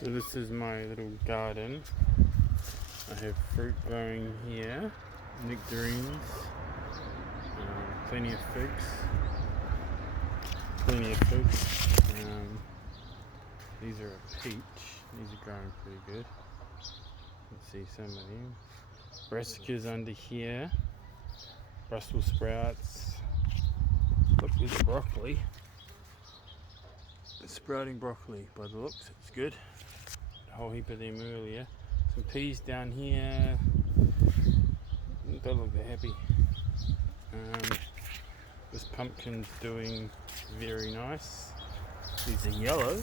So this is my little garden. I have fruit growing here, nectarines, plenty of figs. These are a peach. These are growing pretty good. You can see some of them. Brassicas under here. Brussels sprouts. Look, there's broccoli. It's sprouting broccoli by the looks. It's good. A whole heap of them earlier. Some peas down here. Don't look that happy. This pumpkin's doing very nice. These are yellow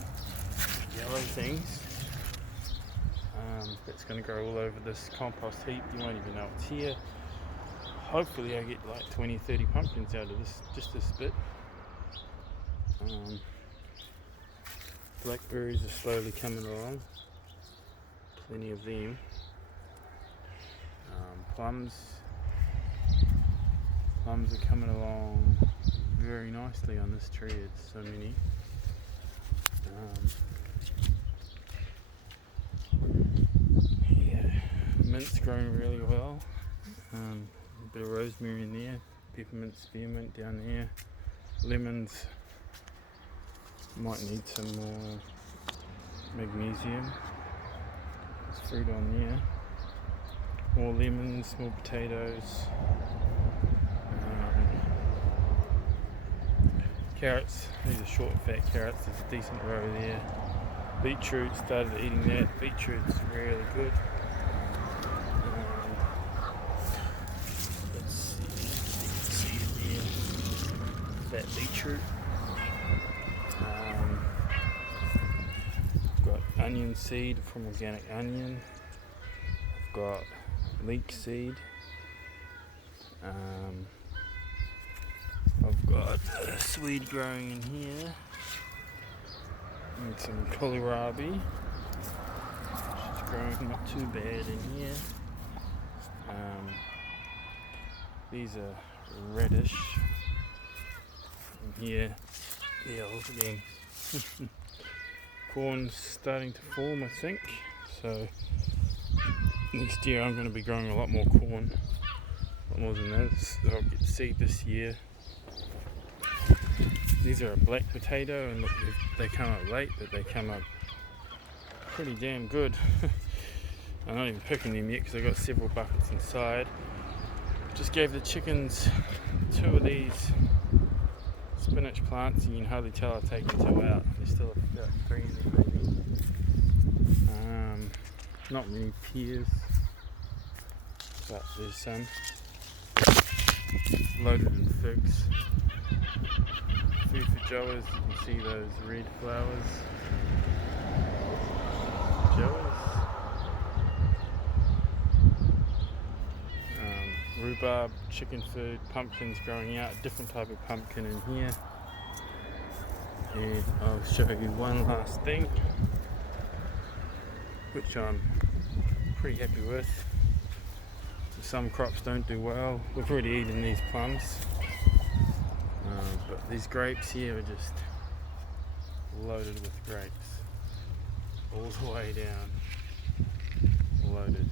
things. It's going to grow all over this compost heap. You won't even know it's here. Hopefully I get like 20-30 pumpkins out of this, just this bit. Blackberries are slowly coming along. Plenty of them. Plums are coming along very nicely on this tree. It's so many. Mint's growing really well. A bit of rosemary in there. Peppermint, spearmint down there. Lemons. Might need some more magnesium. There's fruit on there. More lemons, more potatoes. Carrots. These are short, fat carrots. There's a decent row there. Beetroot. Started eating that. Beetroot's really good. Let's see. You can see it there. Fat beetroot. I've got onion seed from organic onion. I've got leek seed. I've got swede growing in here. And some kohlrabi. She's growing not too bad in here. These are reddish. In here. Yeah, look at them. Corn's starting to form, I think. So next year I'm going to be growing a lot more corn. A lot more than this. I'll get seed this year. These are a black potato, and look, they come up late, but they come up pretty damn good. I'm not even picking them yet because I've got several buckets inside. Just gave the chickens 2 of these spinach plants, and you can hardly tell I've taken 2 out. There's still about 3 in there maybe. Not many pears, but there's some. Loaded in figs. Food for Joas, you can see those red flowers. Joas. Rhubarb, chicken food, pumpkins growing out, different type of pumpkin in here. And I'll show you one last thing, which I'm pretty happy with. Some crops don't do well. We've already eaten these plums. But these grapes here are just loaded with grapes. All the way down. Loaded.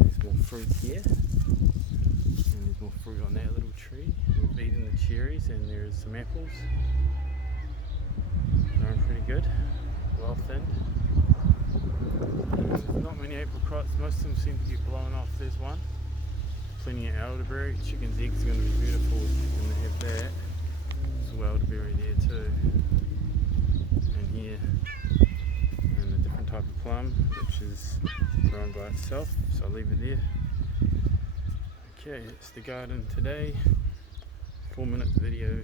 There's more fruit here. And there's more fruit on that little tree. We've eaten the cherries, and there's some apples. Growing pretty good. Well thinned. There's not many apricots. Most of them seem to get blown off. There's one. Plenty of elderberry. Chicken's eggs are going to be beautiful when they have that. There's a elderberry there too. And here, and a different type of plum, which is grown by itself. So I'll leave it there. Okay, it's the garden today. 4-minute video.